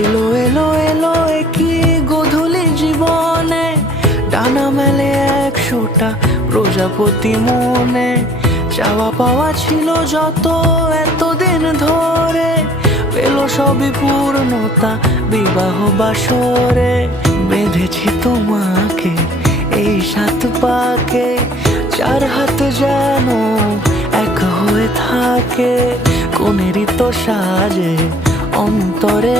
এলো এলো এলো কি গোধূলি জীবনে, ডানা মেলে 100টা প্রজাপতি মনে। চাওয়া পাওয়া ছিল যত এতদিন ধরে, পেলো সবই পূর্ণতা বিবাহ বাসরে। বেঁধেছি তোমাকে এই 7 পাকে, 4 হাত যেন এক হয়ে থাকে। কোনেরই তো সাজে অন্তরে